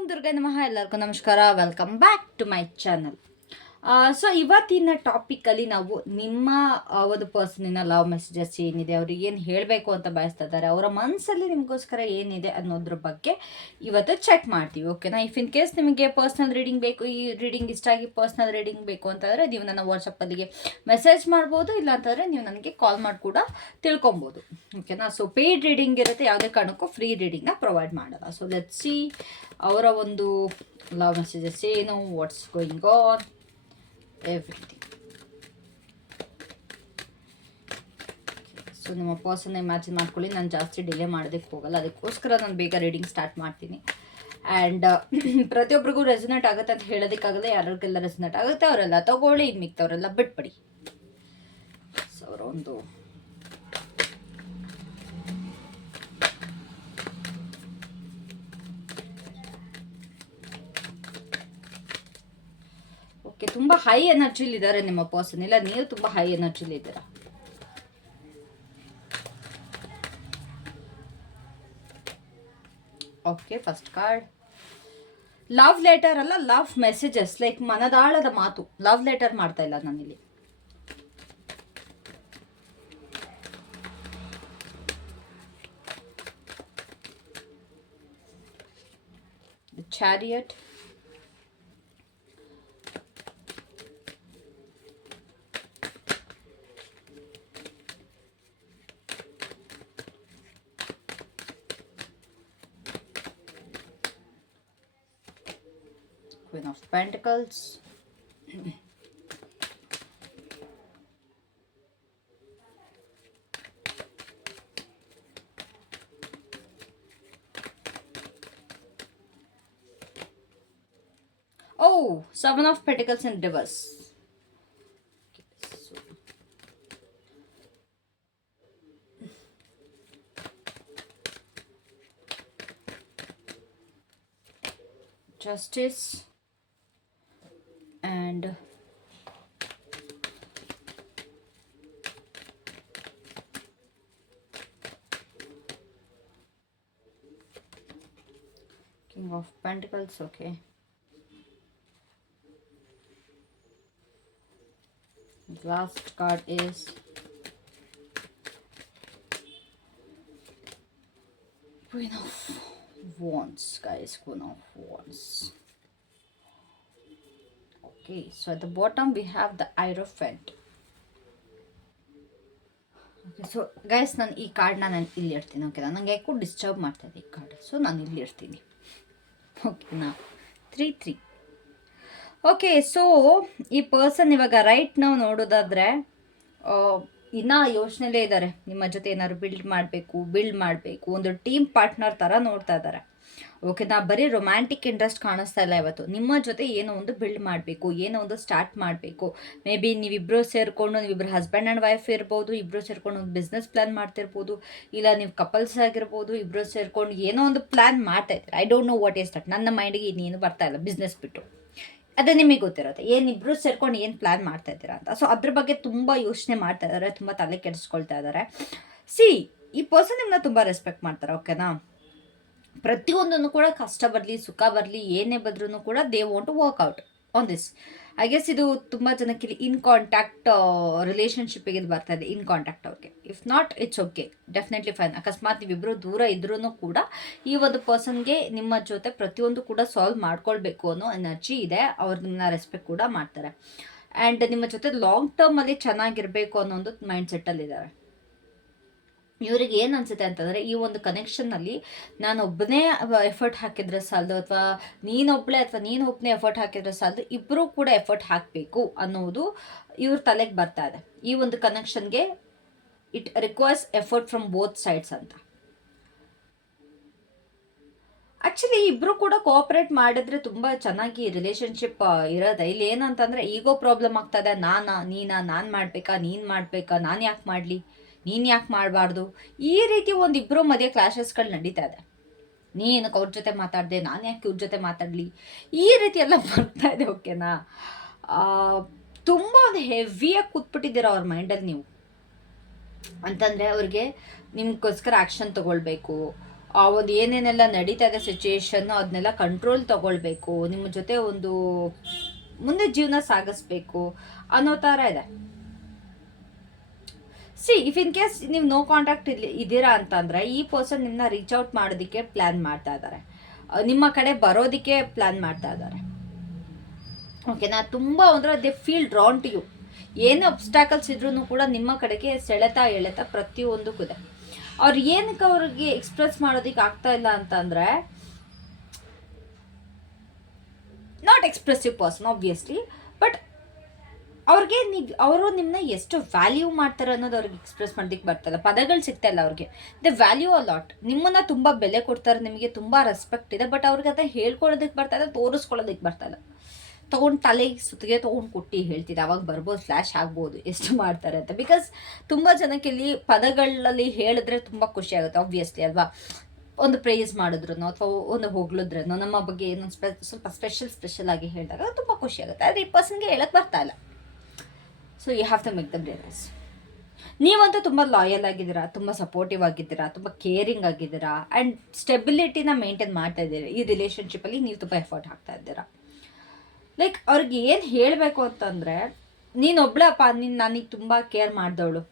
ಓಂ ದುರ್ಗಾ ನಮಃ. ಎಲ್ಲರಿಗೂ ನಮಸ್ಕಾರ. Welcome back to my channel. So ಇವತ್ತಿನ ಟಾಪಿಕಲ್ಲಿ ನಾವು ನಿಮ್ಮ ಒಂದು ಪರ್ಸನಿನ ಲವ್ ಮೆಸೇಜಸ್ ಏನಿದೆ, ಅವ್ರಿಗೆ ಏನು ಹೇಳಬೇಕು ಅಂತ ಬಯಸ್ತಾ ಇದ್ದಾರೆ, ಅವರ ಮನಸ್ಸಲ್ಲಿ ನಿಮಗೋಸ್ಕರ ಏನಿದೆ ಅನ್ನೋದ್ರ ಬಗ್ಗೆ ಇವತ್ತು ಚೆಕ್ ಮಾಡ್ತೀವಿ. ಓಕೆನಾ? ಇಫ್ ಇನ್ ಕೇಸ್ ನಿಮಗೆ ಪರ್ಸ್ನಲ್ ರೀಡಿಂಗ್ ಬೇಕು, ಈ ರೀಡಿಂಗ್ ಇಷ್ಟ ಆಗಿ ಪರ್ಸ್ನಲ್ ರೀಡಿಂಗ್ ಬೇಕು ಅಂತಂದರೆ ನೀವು ನನ್ನ ವಾಟ್ಸಪ್ಪಲ್ಲಿಗೆ ಮೆಸೇಜ್ ಮಾಡ್ಬೋದು, ಇಲ್ಲ ಅಂತಂದರೆ ನೀವು ನನಗೆ ಕಾಲ್ ಮಾಡಿ ಕೂಡ ತಿಳ್ಕೊಬೋದು. ಓಕೆನಾ? ಸೊ ಪೇಯ್ಡ್ ರೀಡಿಂಗ್ ಇರುತ್ತೆ, ಯಾವುದೇ ಕಾರಣಕ್ಕೂ ಫ್ರೀ ರೀಡಿಂಗ್ನ ಪ್ರೊವೈಡ್ ಮಾಡಲ್ಲ. ಸೊ ಲೆಟ್ಸ್ ಸಿ ಅವರ ಒಂದು ಲವ್ ಮೆಸೇಜಸ್ ಏನು, what's going on, everything. So ನಿಮ್ಮ ಪರ್ಸನ್ ಇಮ್ಯಾಜಿನ್ ಮಾಡ್ಕೊಳ್ಳಿ. ನಾನು ಜಾಸ್ತಿ ಡಿಲೇ ಮಾಡೋದಕ್ಕೆ ಹೋಗಲ್ಲ, ಅದಕ್ಕೋಸ್ಕರ ನಾನು ಬೇಗ ರೀಡಿಂಗ್ ಸ್ಟಾರ್ಟ್ ಮಾಡ್ತೀನಿ. ಆ್ಯಂಡ್ ಪ್ರತಿಯೊಬ್ಬರಿಗೂ ರೆಸನೇಟ್ ಆಗುತ್ತೆ ಅಂತ ಹೇಳೋದಕ್ಕಾಗಲ್ಲ. ಯಾರಿಗೆಲ್ಲ ರೆಸನೇಟ್ ಆಗುತ್ತೆ ಅವರೆಲ್ಲ ತಗೊಳ್ಳಿ, ಇನ್ನು ಮಿಕ್ತವರೆಲ್ಲ ಬಿಟ್ಬಿಡಿ. ಸೊ ಅವರ ಒಂದು ಓಕೆ, ತುಂಬ ಹೈ ಎನರ್ಜಿಲಿ ಇದ್ದಾರೆ ನಿಮ್ಮ ಪರ್ಸನ್, ಇಲ್ಲ ನೀವು ತುಂಬ ಹೈ ಎನರ್ಜಿಲಿ ಇದ್ದೀರಾ. Okay, first card love letter ಅಲ್ಲ, ಲವ್ ಮೆಸೇಜಸ್, ಲೈಕ್ ಮನದಾಳದ ಮಾತು. ಲವ್ ಲೆಟರ್ ಮಾಡ್ತಾ ಇಲ್ಲ ನಾನಿಲ್ಲಿ. Chariot, Queen of Pentacles, oh, Seven of Pentacles in reverse. Okay, so Justice and King of Pentacles. Okay, last card is Queen of Wands, guys. Queen of Wands. Okay, so at the bottom we have the Hierophant. Okay, so guys ನಾನು ಈ ಕಾರ್ಡ್ನ ನಾನು ಇಲ್ಲಿ ಇಡ್ತೀನಿ. ಓಕೆನಾ? ನನಗೆ ಯಾಕೋ disturb ಮಾಡ್ತಾಯಿದೆ ಈ ಕಾರ್ಡ್, ಸೊ ನಾನು ಇಲ್ಲಿ ಇಡ್ತೀನಿ. ಓಕೆನಾ? 3 ಓಕೆ, ಸೊ ಈ ಪರ್ಸನ್ ಇವಾಗ ರೈಟ್ ನಾವು ನೋಡೋದಾದರೆ ಇನ್ನೂ ಯೋಚನೆಲೇ ಇದ್ದಾರೆ. ನಿಮ್ಮ ಜೊತೆ ಏನಾದ್ರು ಬಿಲ್ಡ್ ಮಾಡಬೇಕು, ಒಂದು ಟೀಮ್ ಪಾರ್ಟ್ನರ್ ಥರ ನೋಡ್ತಾ ಇದ್ದಾರೆ. ಓಕೆನಾ? ಬರೀ ರೊಮ್ಯಾಂಟಿಕ್ ಇಂಟ್ರೆಸ್ಟ್ ಕಾಣಿಸ್ತಾ ಇಲ್ಲ ಇವತ್ತು. ನಿಮ್ಮ ಜೊತೆ ಏನೋ ಒಂದು ಬಿಲ್ಡ್ ಮಾಡಬೇಕು, ಏನೋ ಒಂದು ಸ್ಟಾರ್ಟ್ ಮಾಡಬೇಕು. ಮೇ ಬಿ ನೀವಿಬ್ಬರು ಸೇರಿಕೊಂಡು, ನೀವಿಬ್ಬರು ಹಸ್ಬೆಂಡ್ ಆ್ಯಂಡ್ ವೈಫ್ ಇರ್ಬೋದು, ಇಬ್ಬರು ಸೇರ್ಕೊಂಡು ಒಂದು ಬಿಸ್ನೆಸ್ ಪ್ಲ್ಯಾನ್ ಮಾಡ್ತಿರ್ಬೋದು, ಇಲ್ಲ ನೀವು ಕಪಲ್ಸ್ ಆಗಿರ್ಬೋದು, ಇಬ್ಬರು ಸೇರ್ಕೊಂಡು ಏನೋ ಒಂದು ಪ್ಲ್ಯಾನ್ ಮಾಡ್ತಾ ಇದ್ದೀರಾ. I don't know what is that. ನನ್ನ ಮೈಂಡಿಗೆ ಇನ್ನೇನು ಬರ್ತಾ ಇಲ್ಲ ಬಿಸ್ನೆಸ್ ಬಿಟ್ಟು. ಅದೇ ನಿಮಗೆ ಗೊತ್ತಿರುತ್ತೆ ಏನಿಬ್ಬರು ಸೇರ್ಕೊಂಡು ಏನು ಪ್ಲ್ಯಾನ್ ಮಾಡ್ತಾ ಇದ್ದೀರಾ ಅಂತ. ಸೊ ಅದ್ರ ಬಗ್ಗೆ ತುಂಬ ಯೋಚನೆ ಮಾಡ್ತಾ ಇದ್ದಾರೆ, ತುಂಬ ತಲೆ ಕೆಡಿಸ್ಕೊಳ್ತಾ ಇದ್ದಾರೆ. ಈ ಪರ್ಸನ್ ನಿಮ್ಮನ್ನ ತುಂಬ ರೆಸ್ಪೆಕ್ಟ್ ಮಾಡ್ತಾರೆ. ಓಕೆನಾ? ಪ್ರತಿಯೊಂದನ್ನು ಕೂಡ ಕಷ್ಟ ಬರಲಿ ಸುಖ ಬರಲಿ ಏನೇ ಬಂದ್ರೂ ಕೂಡ they want to work out on this. I guess ಇದು ತುಂಬ ಜನಕ್ಕೆ ಇನ್ ಕಾಂಟ್ಯಾಕ್ಟ್ ರಿಲೇಷನ್ಶಿಪ್ಪಿಗೆ ಇದು ಬರ್ತಾ ಇದೆ. ಇನ್ ಕಾಂಟ್ಯಾಕ್ಟ್ ಅವ್ರಿಗೆ, if not it's okay, definitely fine. ಅಕಸ್ಮಾತ್ ನೀವಿಬ್ಬರು ದೂರ ಇದ್ರೂ ಕೂಡ ಈ ಒಂದು ಪರ್ಸನ್ಗೆ ನಿಮ್ಮ ಜೊತೆ ಪ್ರತಿಯೊಂದು ಕೂಡ ಸಾಲ್ವ್ ಮಾಡ್ಕೊಳ್ಬೇಕು ಅನ್ನೋ ಎನರ್ಜಿ ಇದೆ. ಅವ್ರು ನಿಮ್ಮನ್ನ ರೆಸ್ಪೆಕ್ಟ್ ಕೂಡ ಮಾಡ್ತಾರೆ. ಆ್ಯಂಡ್ ನಿಮ್ಮ ಜೊತೆ ಲಾಂಗ್ ಟರ್ಮಲ್ಲಿ ಚೆನ್ನಾಗಿರಬೇಕು ಅನ್ನೋ ಒಂದು ಮೈಂಡ್ ಸೆಟ್ಟಲ್ಲಿದ್ದಾರೆ. ಇವ್ರಿಗೆ ಏನು ಅನಿಸುತ್ತೆ ಅಂತಂದರೆ, ಈ ಒಂದು ಕನೆಕ್ಷನ್ನಲ್ಲಿ ನಾನೊಬ್ಬನೇ ಎಫರ್ಟ್ ಹಾಕಿದ್ರೆ ಸಾಲದು, ಅಥವಾ ನೀನೊಬ್ಬನೇ ಎಫರ್ಟ್ ಹಾಕಿದ್ರೆ ಸಾಲದು, ಇಬ್ಬರೂ ಕೂಡ ಎಫರ್ಟ್ ಹಾಕಬೇಕು ಅನ್ನೋದು ಇವ್ರ ತಲೆಗೆ ಬರ್ತಾ ಇದೆ. ಈ ಒಂದು ಕನೆಕ್ಷನ್ಗೆ it requires effort from both sides ಅಂತ. ಆ್ಯಕ್ಚುಲಿ ಇಬ್ಬರು ಕೂಡ ಕೋಆಪ್ರೇಟ್ ಮಾಡಿದ್ರೆ ತುಂಬ ಚೆನ್ನಾಗಿ ರಿಲೇಷನ್ಶಿಪ್ ಇರೋದೆ. ಇಲ್ಲಿ ಏನಂತಂದರೆ ಈಗೋ ಪ್ರಾಬ್ಲಮ್ ಆಗ್ತದೆ. ನಾನು ಮಾಡಬೇಕಾ, ನೀನು ಮಾಡಬೇಕಾ, ನಾನು ಯಾಕೆ ಮಾಡಲಿ, ನೀನು ಯಾಕೆ ಮಾಡಬಾರ್ದು, ಈ ರೀತಿ ಒಂದಿಬ್ಬರು ಮಧ್ಯೆ ಕ್ಲಾಶಸ್ಗಳು ನಡೀತಾ ಇದೆ. ನೀನು ಅವ್ರ ಜೊತೆ ಮಾತಾಡಿದೆ, ನಾನು ಯಾಕೆ ಇವ್ರ ಜೊತೆ ಮಾತಾಡಲಿ, ಈ ರೀತಿ ಎಲ್ಲ ಬರ್ತಾ ಇದೆ. ಓಕೆನಾ? ತುಂಬ ಒಂದು ಹೆವಿಯಾಗಿ ಕೂತ್ಬಿಟ್ಟಿದ್ದೀರ ಅವ್ರ ಮೈಂಡಲ್ಲಿ ನೀವು. ಅಂತಂದರೆ ಅವ್ರಿಗೆ ನಿಮಗೋಸ್ಕರ ಆ್ಯಕ್ಷನ್ ತೊಗೊಳ್ಬೇಕು, ಒಂದು ಏನೇನೆಲ್ಲ ನಡೀತಾ ಇದೆ ಸಿಚುಯೇಷನ್ನು ಅದನ್ನೆಲ್ಲ ಕಂಟ್ರೋಲ್ ತಗೊಳ್ಬೇಕು, ನಿಮ್ಮ ಜೊತೆ ಒಂದು ಮುಂದೆ ಜೀವನ ಸಾಗಿಸ್ಬೇಕು ಅನ್ನೋ ಥರ ಇದೆ. ಇಫ್ ಇನ್ ಕೇಸ್ ನೀವು ನೋ ಕಾಂಟ್ಯಾಕ್ಟ್ ಇದ್ದೀರಾ ಅಂತಂದರೆ ಈ ಪರ್ಸನ್ ನಿಮ್ಮನ್ನ ರೀಚ್ ಔಟ್ ಮಾಡೋದಕ್ಕೆ ಪ್ಲ್ಯಾನ್ ಮಾಡ್ತಾ ಇದ್ದಾರೆ, ನಿಮ್ಮ ಕಡೆ ಬರೋದಕ್ಕೆ ಪ್ಲ್ಯಾನ್ ಮಾಡ್ತಾ ಇದ್ದಾರೆ. ಓಕೆನಾ, ತುಂಬ ಅಂದರೆ they feel drawn to you. ಏನು ಅಬ್ಸ್ಟಾಕಲ್ಸ್ ಇದ್ರೂ ಕೂಡ ನಿಮ್ಮ ಕಡೆಗೆ ಎಳೆತ ಪ್ರತಿಯೊಂದಕ್ಕೂ ಇದೆ. ಅವ್ರು ಏನಕ್ಕೆ ಅವ್ರಿಗೆ ಎಕ್ಸ್ಪ್ರೆಸ್ ಮಾಡೋದಕ್ಕೆ ಆಗ್ತಾ ಇಲ್ಲ ಅಂತಂದರೆ, not expressive person obviously, but ಅವ್ರಿಗೆ ಅವರು ನಿಮ್ಮನ್ನ ಎಷ್ಟು ವ್ಯಾಲ್ಯೂ ಮಾಡ್ತಾರೆ ಅನ್ನೋದು ಅವ್ರಿಗೆ ಎಕ್ಸ್ಪ್ರೆಸ್ ಮಾಡೋದಕ್ಕೆ ಬರ್ತಾಯಿಲ್ಲ, ಪದಗಳು ಸಿಗ್ತಾ ಇಲ್ಲ ಅವ್ರಿಗೆ. ದ ವ್ಯಾಲ್ಯೂ ಅ ಲಾಟ್, ನಿಮ್ಮನ್ನ ತುಂಬ ಬೆಲೆ ಕೊಡ್ತಾರೆ, ನಿಮಗೆ ತುಂಬ ರೆಸ್ಪೆಕ್ಟ್ ಇದೆ, ಬಟ್ ಅವ್ರಿಗೆ ಅದನ್ನ ಹೇಳ್ಕೊಳ್ಳೋದಕ್ಕೆ ಬರ್ತಾಯಿಲ್ಲ, ತೋರಿಸ್ಕೊಳ್ಳೋದಕ್ಕೆ ಬರ್ತಾಯಿಲ್ಲ. ತೊಗೊಂಡು ತಲೆಗೆ ಸುತ್ತಿಗೆ ತೊಗೊಂಡು ಕೊಟ್ಟು ಹೇಳ್ತಿದ್ದೆ, ಅವಾಗ ಬರ್ಬೋದು, ಫ್ಲ್ಯಾಶ್ ಆಗ್ಬೋದು ಎಷ್ಟು ಮಾಡ್ತಾರೆ ಅಂತ. ಬಿಕಾಸ್ ತುಂಬ ಜನಕ್ಕೆ ಇಲ್ಲಿ ಪದಗಳಲ್ಲಿ ಹೇಳಿದ್ರೆ ತುಂಬ ಖುಷಿ ಆಗುತ್ತೆ ಆಬ್ವಿಯಸ್ಲಿ ಅಲ್ವಾ. ಒಂದು ಪ್ರೈಸ್ ಮಾಡಿದ್ರು ಅಥವಾ ಒಂದು ಹೊಗಳಿದ್ರೂ ನಮ್ಮ ಬಗ್ಗೆ ಏನೊಂದು ಸ್ವಲ್ಪ ಸ್ಪೆಷಲ್ ಆಗಿ ಹೇಳಿದಾಗ ತುಂಬ ಖುಷಿ ಆಗುತ್ತೆ. ಆದರೆ ಈ ಪರ್ಸನ್ಗೆ ಹೇಳಕ್ಕೆ ಬರ್ತಾ ಇಲ್ಲ. So you have to make them realise. ನೀವಂತೂ ತುಂಬ ಲಾಯಲ್ ಆಗಿದ್ದೀರಾ, ತುಂಬ ಸಪೋರ್ಟಿವ್ ಆಗಿದ್ದೀರಾ, ತುಂಬ ಕೇರಿಂಗ್ ಆಗಿದ್ದೀರಾ, ಆ್ಯಂಡ್ ಸ್ಟೆಬಿಲಿಟಿನ ಮೇಂಟೈನ್ ಮಾಡ್ತಾ ಇದ್ದೀರಾ. ಈ ರಿಲೇಷನ್ಶಿಪ್ಪಲ್ಲಿ ನೀವು ತುಂಬ ಎಫರ್ಟ್ ಹಾಕ್ತಾ ಇದ್ದೀರಾ. ಲೈಕ್ ಅವ್ರಿಗೆ ಏನು ಹೇಳಬೇಕು ಅಂತಂದರೆ, ನೀನೊಬ್ಳಪ್ಪ, ನನಗೆ ತುಂಬ ಕೇರ್ ಮಾಡಿದವಳು,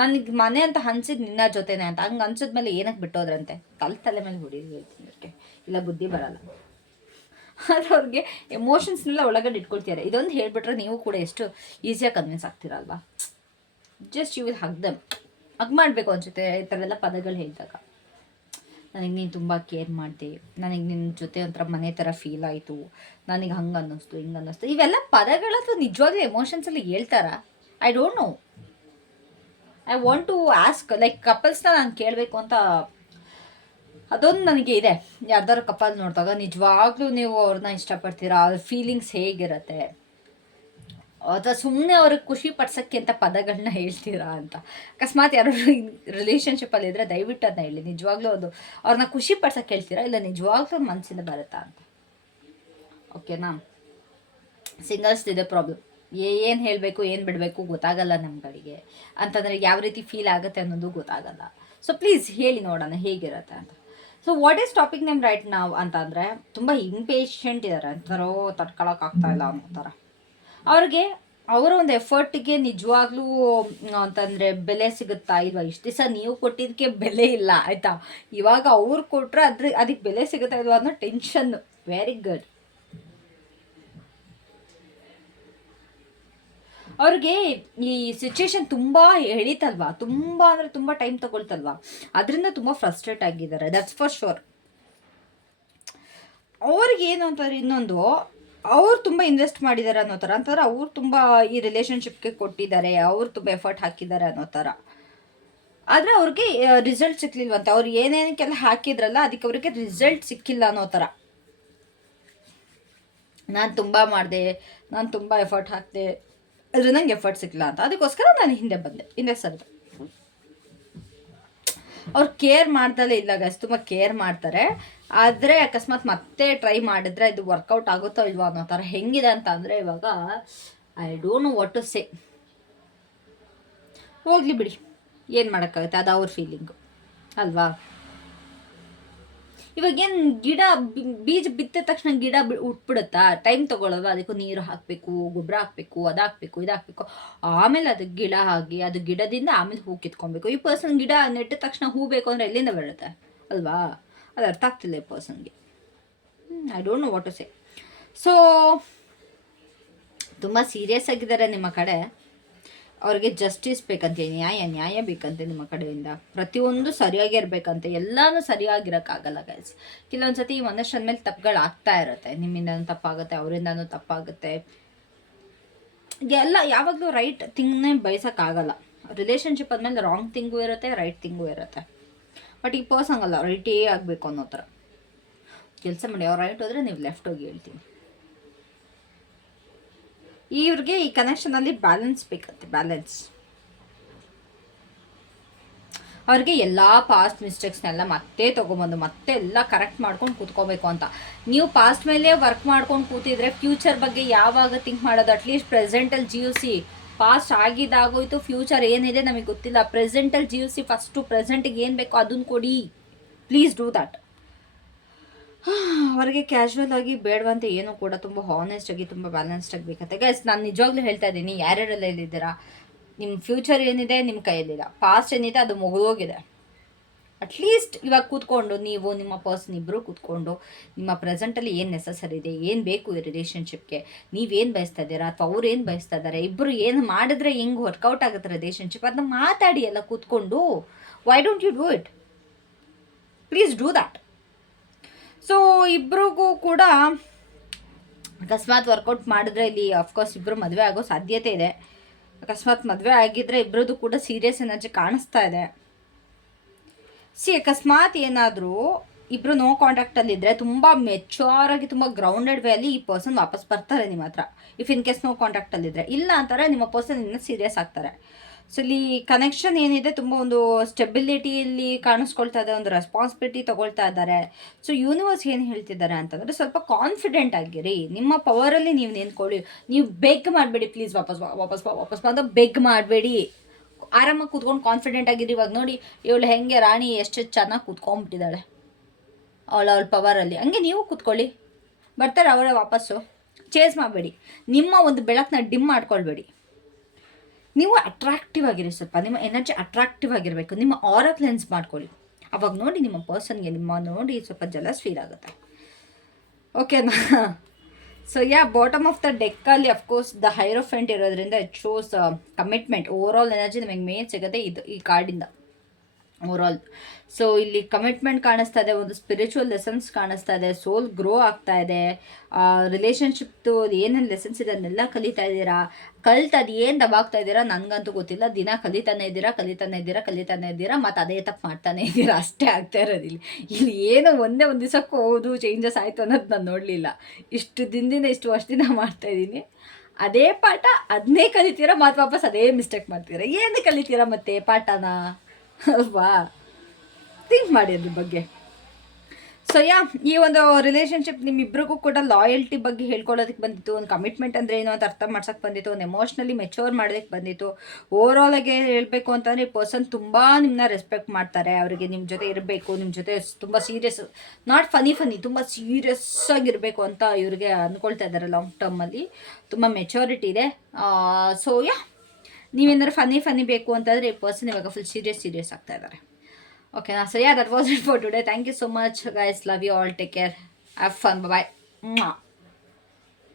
ನನಗೆ ಮನೆ ಅಂತ ಅನ್ಸಿದ್ದು ನಿನ್ನ ಜೊತೆನೆ ಅಂತ. ಹಂಗೆ ಅನ್ಸಿದ್ಮೇಲೆ ಏನಕ್ಕೆ ಬಿಟ್ಟೋದ್ರಂತೆ, ತಲೆ ಮೇಲೆ ಹೊಡಿದು ಹೇಳ್ತೀನಿ ಅವ್ರಿಗೆ, ಇಲ್ಲ ಬುದ್ಧಿ ಬರಲ್ಲ. ಆದರೆ ಅವ್ರಿಗೆ ಎಮೋಷನ್ಸ್ನೆಲ್ಲ ಒಳಗಡೆ ಇಟ್ಕೊಳ್ತಿದ್ದಾರೆ. ಇದೊಂದು ಹೇಳಿಬಿಟ್ರೆ ನೀವು ಕೂಡ ಎಷ್ಟು ಈಸಿಯಾಗಿ ಕನ್ವಿನ್ಸ್ ಆಗ್ತೀರಲ್ವಾ. Just you will hug them. Hug ಮಾಡಬೇಕು ಅನ್ಸುತ್ತೆ ಈ ಥರ ಎಲ್ಲ ಪದಗಳು ಹೇಳಿದಾಗ. ನನಗೆ ನೀನು ತುಂಬ ಕೇರ್ ಮಾಡಿದೆ, ನನಗೆ ನಿನ್ನ ಜೊತೆ ಒಂಥರ ಮನೆ ಥರ ಫೀಲ್ ಆಯಿತು, ನನಗೆ ಹಂಗೆ ಅನ್ನಿಸ್ತು, ಹಿಂಗೆ ಅನ್ನಿಸ್ತು. ಇವೆಲ್ಲ ಪದಗಳದ್ದು ನಿಜವಾಗ್ಲೂ ಎಮೋಷನ್ಸಲ್ಲಿ ಹೇಳ್ತಾರಾ? I don't know. I want to ask, like ಕಪಲ್ಸ್ನ ನಾನು ಕೇಳಬೇಕು ಅಂತ ಅದೊಂದು ನನಗೆ ಇದೆ. ಯಾರ್ದಾರು ಕಪಲ್ ನೋಡಿದಾಗ ನಿಜವಾಗ್ಲೂ ನೀವು ಅವ್ರನ್ನ ಇಷ್ಟಪಡ್ತೀರಾ, ಅವ್ರ ಫೀಲಿಂಗ್ಸ್ ಹೇಗಿರುತ್ತೆ, ಅಥವಾ ಸುಮ್ಮನೆ ಅವ್ರಿಗೆ ಖುಷಿ ಪಡ್ಸೋಕ್ಕೆ ಅಂತ ಪದಗಳನ್ನ ಹೇಳ್ತೀರಾ ಅಂತ. ಅಕಸ್ಮಾತ್ ಯಾರು ರಿಲೇಷನ್ಶಿಪ್ಪಲ್ಲಿ ಇದ್ದರೆ ದಯವಿಟ್ಟು ಅದನ್ನ ಹೇಳಿ. ನಿಜವಾಗ್ಲೂ ಅದು ಅವ್ರನ್ನ ಖುಷಿ ಪಡ್ಸೋಕ್ಕೆ ಹೇಳ್ತೀರಾ, ಇಲ್ಲ ನಿಜವಾಗ್ಲೂ ಮನಸ್ಸಿಂದ ಬರುತ್ತಾ ಅಂತ. ಓಕೆನಾ? ಸಿಂಗಲ್ಸ್ ಇದೆ ಪ್ರಾಬ್ಲಮ್. ಏನು ಹೇಳಬೇಕು ಏನು ಬಿಡಬೇಕು ಗೊತ್ತಾಗಲ್ಲ ನಮ್ಗಳಿಗೆ ಅಂತಂದರೆ, ಯಾವ ರೀತಿ ಫೀಲ್ ಆಗುತ್ತೆ ಅನ್ನೋದು ಗೊತ್ತಾಗಲ್ಲ. ಸೊ ಪ್ಲೀಸ್ ಹೇಳಿ ನೋಡೋಣ ಹೇಗಿರುತ್ತೆ ಅಂತ. So what is topic name right ನಾವು ಅಂತ ಅಂದರೆ, ತುಂಬ ಇಂಪೇಷಂಟ್ ಇದ್ದಾರೆ ಅಂತಾರೋ, ತಡ್ಕೊಳಕ್ಕಾಗ್ತಾ ಇಲ್ಲ ಅನ್ನೋ ಥರ. ಅವ್ರಿಗೆ ಅವರ ಒಂದು ಎಫರ್ಟಿಗೆ ನಿಜವಾಗ್ಲೂ ಅಂತಂದರೆ ಬೆಲೆ ಸಿಗುತ್ತಾ ಇಲ್ವಾ? ಇಷ್ಟು ದಿವಸ ನೀವು ಕೊಟ್ಟಿದ್ದಕ್ಕೆ ಬೆಲೆ ಇಲ್ಲ ಆಯಿತಾ, ಇವಾಗ ಅವ್ರು ಕೊಟ್ಟರೆ ಅದಕ್ಕೆ ಬೆಲೆ ಸಿಗುತ್ತಾ ಇಲ್ವಾ ಅನ್ನೋ ಟೆನ್ಷನ್ನು. Very good. ಅವ್ರಿಗೆ ಈ ಸಿಚುವೇಶನ್ ತುಂಬ ಎಳೀತಲ್ವಾ, ತುಂಬ ಅಂದರೆ ತುಂಬ ಟೈಮ್ ತಗೊಳ್ತಲ್ವಾ, ಅದರಿಂದ ತುಂಬ ಫ್ರಸ್ಟ್ರೇಟ್ ಆಗಿದ್ದಾರೆ, ದಟ್ಸ್ ಫಾರ್ ಶೋರ್. ಅವ್ರಿಗೆ ಏನು ಅಂತಾರೆ, ಇನ್ನೊಂದು ಅವ್ರು ತುಂಬ ಇನ್ವೆಸ್ಟ್ ಮಾಡಿದ್ದಾರೆ ಅನ್ನೋ ಥರ ಅಂತಂದ್ರೆ, ಅವ್ರು ತುಂಬ ಈ ರಿಲೇಷನ್ಶಿಪ್ಗೆ ಕೊಟ್ಟಿದ್ದಾರೆ, ಅವ್ರು ತುಂಬ ಎಫರ್ಟ್ ಹಾಕಿದ್ದಾರೆ ಅನ್ನೋ ಥರ. ಆದರೆ ಅವ್ರಿಗೆ ರಿಸಲ್ಟ್ ಸಿಕ್ಲಿಲ್ವಂತೆ. ಅವ್ರು ಏನೇನಕ್ಕೆಲ್ಲ ಹಾಕಿದ್ರಲ್ಲ ಅದಕ್ಕೆ ಅವ್ರಿಗೆ ರಿಸಲ್ಟ್ ಸಿಕ್ಕಿಲ್ಲ ಅನ್ನೋ ಥರ. ನಾನು ತುಂಬ ಮಾಡಿದೆ, ನಾನು ತುಂಬ ಎಫರ್ಟ್ ಹಾಕಿದೆ, ಆದರೆ ನಂಗೆ ಎಫರ್ಟ್ ಸಿಕ್ಕಿಲ್ಲ ಅಂತ. ಅದಕ್ಕೋಸ್ಕರ ನಾನು ಹಿಂದೆ ಸರಿದೆ. ಅವ್ರು ಕೇರ್ ಮಾಡ್ದಲೇ ಇಲ್ಲ ಗೈಸ್, ತುಂಬ ಕೇರ್ ಮಾಡ್ತಾರೆ. ಆದರೆ ಅಕಸ್ಮಾತ್ ಮತ್ತೆ ಟ್ರೈ ಮಾಡಿದ್ರೆ ಇದು ವರ್ಕೌಟ್ ಆಗುತ್ತೋ ಇಲ್ವೋ ಅನ್ನೋ ಥರ. ಹೆಂಗಿದೆ ಅಂತ ಅಂದರೆ, ಇವಾಗ I don't know what to say. ಹೋಗ್ಲಿ ಬಿಡಿ, ಏನು ಮಾಡೋಕ್ಕಾಗುತ್ತೆ, ಅದು ಅವ್ರ ಫೀಲಿಂಗು ಅಲ್ವಾ. ಇವಾಗೇನು ಗಿಡ ಬೀಜ ಬಿತ್ತಿದ ತಕ್ಷಣ ಗಿಡ ಉಟ್ಬಿಡುತ್ತಾ? ಟೈಮ್ ತೊಗೊಳಲ್ವ? ಅದಕ್ಕೂ ನೀರು ಹಾಕಬೇಕು, ಗೊಬ್ಬರ ಹಾಕಬೇಕು, ಅದಾಕಬೇಕು, ಇದಾಕಬೇಕು, ಆಮೇಲೆ ಅದಕ್ಕೆ ಗಿಡ ಆಗಿ ಅದು ಗಿಡದಿಂದ ಆಮೇಲೆ ಹೂ ಕಿತ್ಕೊಬೇಕು. ಈ ಪರ್ಸನ್ ಗಿಡ ನೆಟ್ಟಿದ ತಕ್ಷಣ ಹೂ ಬೇಕು ಅಂದರೆ ಎಲ್ಲಿಂದ ಬರುತ್ತೆ ಅಲ್ವಾ? ಅದು ಅರ್ಥ ಆಗ್ತಿಲ್ಲ ಈ ಪರ್ಸನ್ಗೆ. I don't know what to say. So ತುಂಬ ಸೀರಿಯಸ್ ಆಗಿದ್ದಾರೆ ನಿಮ್ಮ ಕಡೆ. ಅವ್ರಿಗೆ ಜಸ್ಟಿಸ್ ಬೇಕಂತೆ, ನ್ಯಾಯ ಬೇಕಂತೆ ನಿಮ್ಮ ಕಡೆಯಿಂದ. ಪ್ರತಿಯೊಂದು ಸರಿಯಾಗಿ ಇರಬೇಕಂತೆ, ಎಲ್ಲನೂ ಸರಿಯಾಗಿರೋಕ್ಕಾಗಲ್ಲ ಗೈಸ್. ಕೆಲವೊಂದು ಸತಿ ಮನುಷ್ಯನ ಮೇಲೆ ತಪ್ಪುಗಳು ಆಗ್ತಾ ಇರುತ್ತೆ. ನಿಮ್ಮಿಂದನೂ ತಪ್ಪಾಗುತ್ತೆ, ಅವರಿಂದನೂ ತಪ್ಪಾಗುತ್ತೆ. ಎಲ್ಲ ಯಾವಾಗಲೂ ರೈಟ್ ಥಿಂಗ್ನೇ ಬಯಸೋಕ್ಕಾಗಲ್ಲ. ರಿಲೇಷನ್ಶಿಪ್ ಆದಮೇಲೆ ರಾಂಗ್ ಥಿಂಗು ಇರುತ್ತೆ, ರೈಟ್ ಥಿಂಗು ಇರುತ್ತೆ. ಬಟ್ ಈ ಪರ್ಸನ್ ಅಲ್ಲ, ರೈಟೇ ಆಗಬೇಕು ಅನ್ನೋ ಥರ. ಕೆಲಸ ಮಾಡಿ, ಅವ್ರು ರೈಟ್ ಹೋದರೆ ನೀವು ಲೆಫ್ಟ್ ಹೋಗಿ ಹೇಳ್ತೀನಿ. ಇವ್ರಿಗೆ ಈ ಕನೆಕ್ಷನಲ್ಲಿ ಬ್ಯಾಲೆನ್ಸ್ ಬೇಕಂತೆ, ಬ್ಯಾಲೆನ್ಸ್. ಅವ್ರಿಗೆ ಎಲ್ಲ ಪಾಸ್ಟ್ ಮಿಸ್ಟೇಕ್ಸ್ನೆಲ್ಲ ಮತ್ತೆ ತೊಗೊಂಬಂದು ಮತ್ತೆ ಎಲ್ಲ ಕರೆಕ್ಟ್ ಮಾಡ್ಕೊಂಡು ಕೂತ್ಕೋಬೇಕು ಅಂತ. ನೀವು ಪಾಸ್ಟ್ ಮೇಲೆ ವರ್ಕ್ ಮಾಡ್ಕೊಂಡು ಕೂತಿದ್ರೆ ಫ್ಯೂಚರ್ ಬಗ್ಗೆ ಯಾವಾಗ ಥಿಂಕ್ ಮಾಡೋದು? ಅಟ್ಲೀಸ್ಟ್ ಪ್ರೆಸೆಂಟಲ್ಲಿ ಜೀವಿಸಿ. ಪಾಸ್ಟ್ ಆಗಿದ್ದಾಗೋಯ್ತು, ಫ್ಯೂಚರ್ ಏನಿದೆ ನಮಗೆ ಗೊತ್ತಿಲ್ಲ. ಪ್ರೆಸೆಂಟಲ್ಲಿ ಜೀವಿಸಿ. ಫಸ್ಟು ಪ್ರೆಸೆಂಟಿಗೆ ಏನು ಬೇಕೋ ಅದನ್ನು ಕೊಡಿ. Please do that. ಅವರಿಗೆ ಕ್ಯಾಶುವಲ್ ಆಗಿ ಬೇಡವಂತ ಏನೂ ಕೂಡ ತುಂಬ ಹಾನೆಸ್ಟ್ ಆಗಿ ತುಂಬ ಬ್ಯಾಲೆನ್ಸ್ಡ್ ಆಗಿ ಬೇಕಂತೆ ಗೈಸ್. ನಾನು ನಿಜವಾಗ್ಲೂ ಹೇಳ್ತಾ ಇದ್ದೀನಿ, ಯಾರ್ಯಾರೆಲ್ಲ ಇಲ್ಲಿದ್ದೀರಾ, ನಿಮ್ಮ ಫ್ಯೂಚರ್ ಏನಿದೆ ನಿಮ್ಮ ಕೈಯಲ್ಲಿಲ್ಲ, ಪಾಸ್ಟ್ ಏನಿದೆ ಅದು ಮುಗಿದೋಗಿದೆ. ಅಟ್ಲೀಸ್ಟ್ ಇವಾಗ ಕೂತ್ಕೊಂಡು ನೀವು ನಿಮ್ಮ ಪರ್ಸನ್ ಇಬ್ಬರು ಕೂತ್ಕೊಂಡು ನಿಮ್ಮ ಪ್ರೆಸೆಂಟಲ್ಲಿ ಏನು ನೆಸಸರಿ ಇದೆ, ಏನು ಬೇಕು ಈ ರಿಲೇಷನ್ಶಿಪ್ಗೆ, ನೀವೇನು ಬಯಸ್ತಾ ಇದ್ದೀರಾ ಅಥವಾ ಅವ್ರು ಏನು ಬಯಸ್ತಾ ಇದ್ದಾರೆ, ಇಬ್ಬರು ಏನು ಮಾಡಿದ್ರೆ ಹೆಂಗೆ ವರ್ಕೌಟ್ ಆಗುತ್ತೆ ರಿಲೇಷನ್ಶಿಪ್, ಅದನ್ನ ಮಾತಾಡಿ ಎಲ್ಲ ಕೂತ್ಕೊಂಡು. Why don't you do it? Please do that. So ಇಬ್ರಿಗೂ ಕೂಡ ಅಕಸ್ಮಾತ್ ವರ್ಕೌಟ್ ಮಾಡಿದ್ರೆ ಇಲ್ಲಿ ಅಫ್ಕೋರ್ಸ್ ಇಬ್ಬರು ಮದುವೆ ಆಗೋ ಸಾಧ್ಯತೆ ಇದೆ. ಅಕಸ್ಮಾತ್ ಮದುವೆ ಆಗಿದ್ರೆ ಇಬ್ಬರದು ಕೂಡ ಸೀರಿಯಸ್ ಎನರ್ಜಿ ಕಾಣಿಸ್ತಾ ಇದೆ. ಅಕಸ್ಮಾತ್ ಏನಾದರೂ ಇಬ್ಬರು ನೋ ಕಾಂಟ್ಯಾಕ್ಟಲ್ಲಿದ್ದರೆ ತುಂಬ ಮೆಚೂರ್ ಆಗಿ ತುಂಬ ಗ್ರೌಂಡೆಡ್ ವೇ ಅಲ್ಲಿ ಈ ಪರ್ಸನ್ ವಾಪಸ್ ಬರ್ತಾರೆ ನಿಮ್ಮ ಹತ್ರ, ಇಫ್ ಇನ್ ಕೇಸ್ ನೋ ಕಾಂಟ್ಯಾಕ್ಟಲ್ಲಿದ್ದರೆ. ಇಲ್ಲ ಅಂತಾರೆ ನಿಮ್ಮ ಪರ್ಸನ್ ಇನ್ನೂ ಸೀರಿಯಸ್ ಆಗ್ತಾರೆ. ಸೊ ಇಲ್ಲಿ ಕನೆಕ್ಷನ್ ಏನಿದೆ ತುಂಬ ಒಂದು ಸ್ಟೆಬಿಲಿಟಿಯಲ್ಲಿ ಕಾಣಿಸ್ಕೊಳ್ತಾ ಇದೆ, ಒಂದು ರೆಸ್ಪಾನ್ಸಿಬಿಲಿಟಿ ತೊಗೊಳ್ತಾ ಇದ್ದಾರೆ. ಸೊ ಯೂನಿವರ್ಸ್ ಏನು ಹೇಳ್ತಿದ್ದಾರೆ ಅಂತಂದರೆ, ಸ್ವಲ್ಪ ಕಾನ್ಫಿಡೆಂಟ್ ಆಗಿರಿ, ನಿಮ್ಮ ಪವರಲ್ಲಿ ನೀವು ನಿಂತ್ಕೊಳ್ಳಿ. ನೀವು ಬೆಗ್ ಮಾಡಬೇಡಿ, ಪ್ಲೀಸ್ ವಾಪಸ್ ವಾಪಸ್ ವಾಪಸ್ ಬಂದು ಬೆಗ್ ಮಾಡಬೇಡಿ. ಆರಾಮಾಗಿ ಕೂತ್ಕೊಂಡು ಕಾನ್ಫಿಡೆಂಟ್ ಆಗಿರಿ. ಇವಾಗ ನೋಡಿ ಇವಳು ಹೆಂಗೆ ರಾಣಿ ಎಷ್ಟು ಚೆನ್ನಾಗಿ ಕೂತ್ಕೊಂಡ್ಬಿಟ್ಟಿದ್ದಾಳೆ ಅವಳ ಪವರಲ್ಲಿ, ಹಂಗೆ ನೀವು ಕೂತ್ಕೊಳ್ಳಿ, ಬರ್ತಾರೆ ಅವರೇ ವಾಪಸ್ಸು. ಚೇಸ್ ಮಾಡಬೇಡಿ, ನಿಮ್ಮ ಒಂದು ಬೆಳಕನ್ನ ಡಿಮ್ ಮಾಡ್ಕೊಳ್ಬೇಡಿ. ನೀವು ಅಟ್ರಾಕ್ಟಿವ್ ಆಗಿರಿ, ಸ್ವಲ್ಪ ನಿಮ್ಮ ಎನರ್ಜಿ ಅಟ್ರಾಕ್ಟಿವ್ ಆಗಿರಬೇಕು. ನಿಮ್ಮ ಆರಾ ಕ್ಲೆನ್ಸ್ ಮಾಡ್ಕೊಳ್ಳಿ. ಅವಾಗ ನೋಡಿ ನಿಮ್ಮ ಪರ್ಸನ್ಗೆ ನಿಮ್ಮ ನೋಡಿ ಸ್ವಲ್ಪ ಜಲಸ್ ಫೀಲ್ ಆಗುತ್ತೆ. ಓಕೆನಾ? ಸೊ ಬಾಟಮ್ ಆಫ್ ದ ಡೆಕ್ಕಲ್ಲಿ ಅಫ್ಕೋರ್ಸ್ ದ ಹೈರೋಫೆಂಟ್ ಇರೋದ್ರಿಂದ it shows commitment. Over all energy ನಮಗೆ ಮೇನ್ ಸಿಗುತ್ತೆ ಈ ಕಾರ್ಡಿಂದ ಓವರಾಲ್. ಸೊ ಇಲ್ಲಿ ಕಮಿಟ್ಮೆಂಟ್ ಕಾಣಿಸ್ತಾ ಇದೆ, ಒಂದು ಸ್ಪಿರಿಚುವಲ್ ಲೆಸನ್ಸ್ ಕಾಣಿಸ್ತಾ ಇದೆ, ಸೋಲ್ ಗ್ರೋ ಆಗ್ತಾ ಇದೆ, ರಿಲೇಷನ್ಶಿಪ್ದು ಏನೇನು ಲೆಸನ್ಸ್ ಇದೆ ಅದನ್ನೆಲ್ಲ ಕಲಿತಾ ಇದ್ದೀರಾ. ಅದು ಏನು ದಬಾಗ್ತಾ ಇದ್ದೀರಾ ನನಗಂತೂ ಗೊತ್ತಿಲ್ಲ. ದಿನ ಕಲಿತಾನೆ ಇದ್ದೀರಾ ಮತ್ತು ಅದೇ ತಪ್ಪು ಮಾಡ್ತಾನೆ ಇದ್ದೀರಾ, ಅಷ್ಟೇ ಆಗ್ತಾ ಇರೋದು. ಇಲ್ಲಿ ಏನು ಒಂದೇ ಒಂದು ದಿವಸಕ್ಕೂ ಹೌದು ಚೇಂಜಸ್ ಆಯಿತು ಅನ್ನೋದು ನಾನು ನೋಡಲಿಲ್ಲ. ಇಷ್ಟು ವರ್ಷದಿಂದ ಮಾಡ್ತಾಯಿದ್ದೀನಿ, ಅದೇ ಪಾಠ ಅದನ್ನೇ ಕಲಿತೀರಾ, ಮತ್ತು ವಾಪಸ್ ಅದೇ ಮಿಸ್ಟೇಕ್ ಮಾಡ್ತೀರಾ. ಏನು ಕಲಿತೀರಾ ಮತ್ತೆ ಪಾಠನ ಅಲ್ವಾ? ಥಿಂಕ್ ಮಾಡಿ ಅದ್ರ ಬಗ್ಗೆ. ಸೊ ಈ ಒಂದು ರಿಲೇಷನ್ಶಿಪ್ ನಿಮ್ಮಿಬ್ಬರಿಗೂ ಕೂಡ ಲಾಯಲ್ಟಿ ಬಗ್ಗೆ ಹೇಳ್ಕೊಳ್ಳೋದಕ್ಕೆ ಬಂದಿತ್ತು, ಒಂದು ಕಮಿಟ್ಮೆಂಟ್ ಅಂದರೆ ಏನು ಅಂತ ಅರ್ಥ ಮಾಡ್ಸೋಕ್ಕೆ ಬಂದಿತ್ತು, ಒಂದು ಎಮೋಷ್ನಲಿ ಮೆಚೂರ್ ಮಾಡೋದಕ್ಕೆ ಬಂದಿತ್ತು. ಓವರಾಲ್ ಆಗಿ ಹೇಳಬೇಕು ಅಂತಂದರೆ ಈ ಪರ್ಸನ್ ತುಂಬ ನಿಮ್ಮನ್ನ ರೆಸ್ಪೆಕ್ಟ್ ಮಾಡ್ತಾರೆ, ಅವರಿಗೆ ನಿಮ್ಮ ಜೊತೆ ಇರಬೇಕು, ನಿಮ್ಮ ಜೊತೆ ತುಂಬ ಸೀರಿಯಸ್, ನಾಟ್ ಫನಿ ತುಂಬ ಸೀರಿಯಸ್ ಆಗಿರಬೇಕು ಅಂತ ಇವ್ರಿಗೆ ಅಂದ್ಕೊಳ್ತಾ ಇದ್ದಾರೆ. ಲಾಂಗ್ ಟರ್ಮಲ್ಲಿ ತುಂಬ ಮೆಚೂರಿಟಿ ಇದೆ. ಸೊ ನೀವೇನಾದ್ರು ಫನಿ ಬೇಕು ಅಂತಂದರೆ ಈ ಪರ್ಸನ್ ಇವಾಗ ಫುಲ್ ಸೀರಿಯಸ್ ಆಗ್ತಾ ಇದ್ದಾರೆ. ಓಕೆನಾ? So that was it for today. Thank you so much guys. Love you all. Take care. Have fun. Bye.